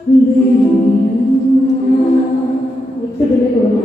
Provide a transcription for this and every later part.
একটু দিলে করো না।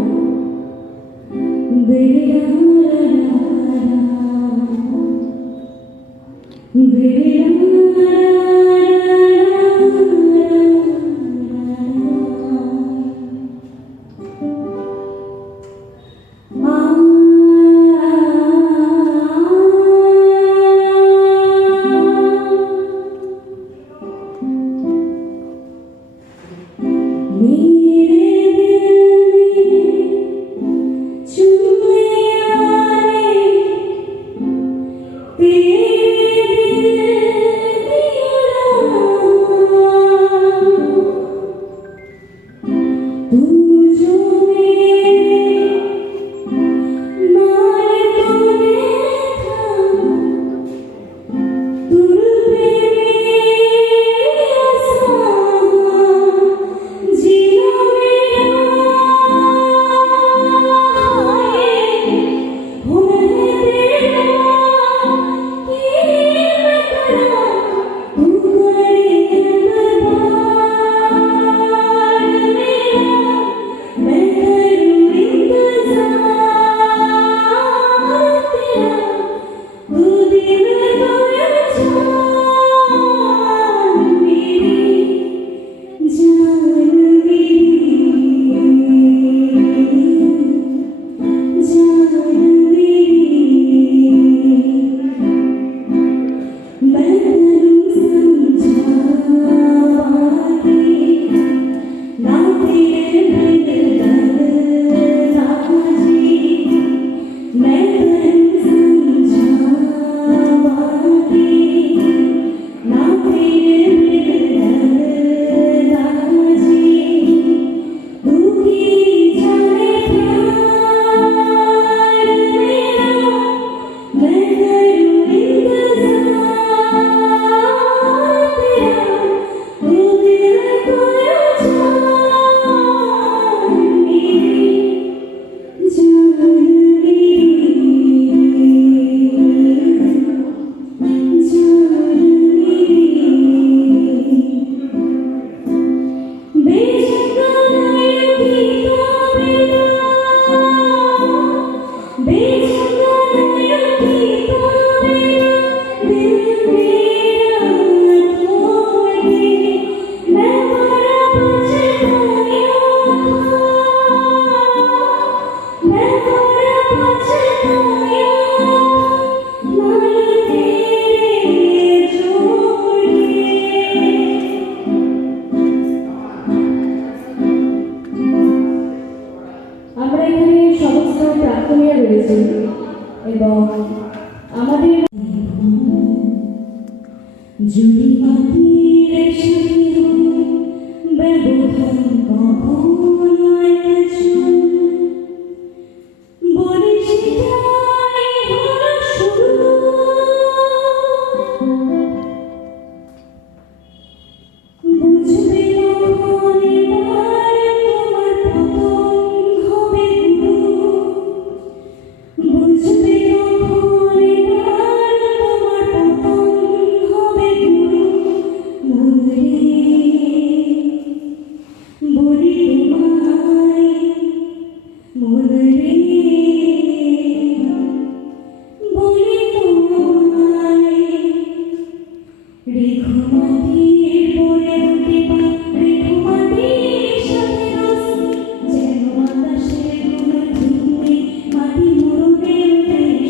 এবং আমাদের যদি মাটির সাথে ব্যবধান কখনো একজন বলে সেটাই হলো শুরু বুঝবে কখন এবার তোমার পতন হবে গুরু বুঝবে কখন এবার তোমার পতন হবে গুরু মনে বলি তোমায় মনে বলি তোমায় রেখো মাটির পরে দুটি পা রেখো মাটির সাথে রসি যেন বাতাসের কোনো ঠিক নেই মাটি মরবে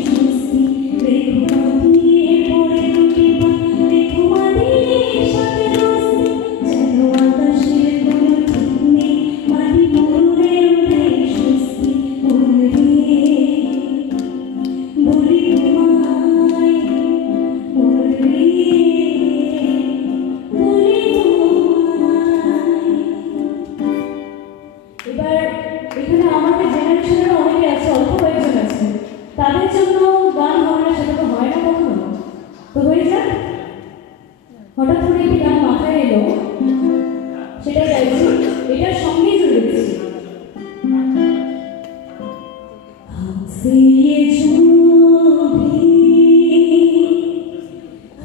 স্বস্তি রেখো মাটির পরে দুটি পা রেখো মাটির সাথে রসি যেন বাতাসের কোনো ঠিক নেই মাটি মরবে স্বস্তি বলি তোমায় এবার এখানে আমাদের জেনারেশনের অনেকে আছে, অল্প কয়েকজন আছে, তাদের জন্য গান হবে না সেটা তো হয় না কখনো, তো হয়ে যাক। হঠাৎ করে একটি গান মাথায় এলো, সেটা গাইছি, এটার সঙ্গেই জুড়ে দিচ্ছি। हमसे ये जो भी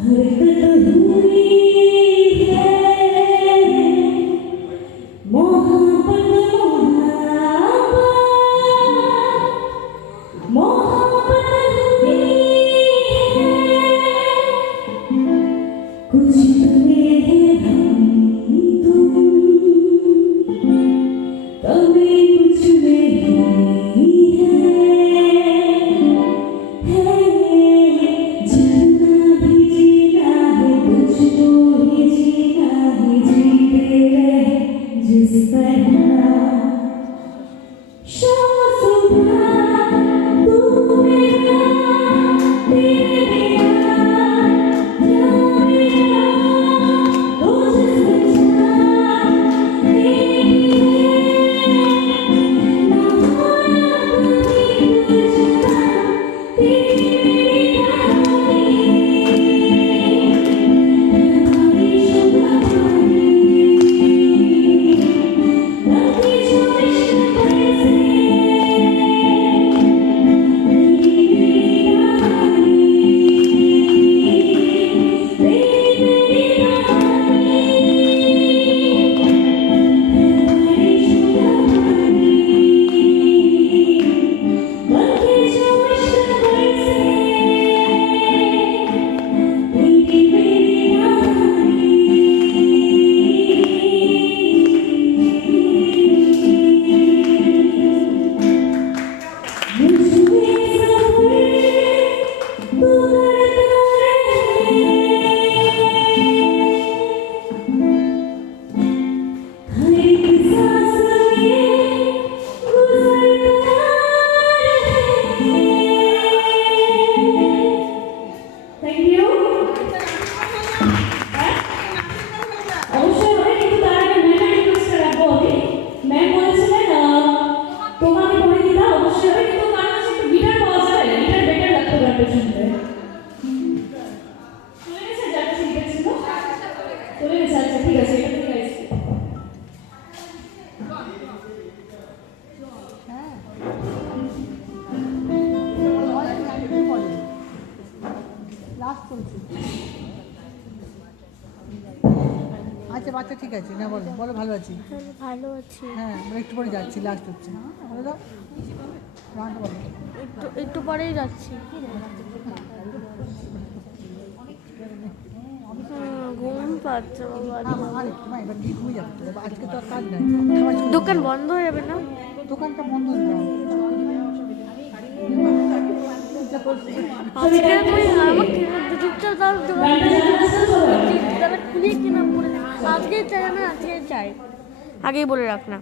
हरकत हुई है চলে গেছে, আচ্ছা ঠিক আছে, এটা ঠিক আছে। আচ্ছা বাচ্চা ঠিক আছে না, বলো বলো ভালো আছি। ভালো আছি। হ্যাঁ আমরা একটু পরে যাচ্ছি, লাস্ট হচ্ছে বলে দাও গানটা বলো। একটু একটু পরেই যাচ্ছি। ঘুম পাচ্ছে বাবা। আর একটু মা, এবার গিয়ে ঘুমিয়ে যাবে তো বাবা, আজকে তো আর কাজ নাই, খাবার ছিল। দোকান বন্ধ হয়ে যাবে না? দোকানটা বন্ধ হয়ে যাবে। আজকে তুই আমাকে চুপচাপ দাও, দোকানটা খুলিয়ে কিনা পড়ে আজকেই চাই, না আজকেই চাই, আগেই বলে রাখ না।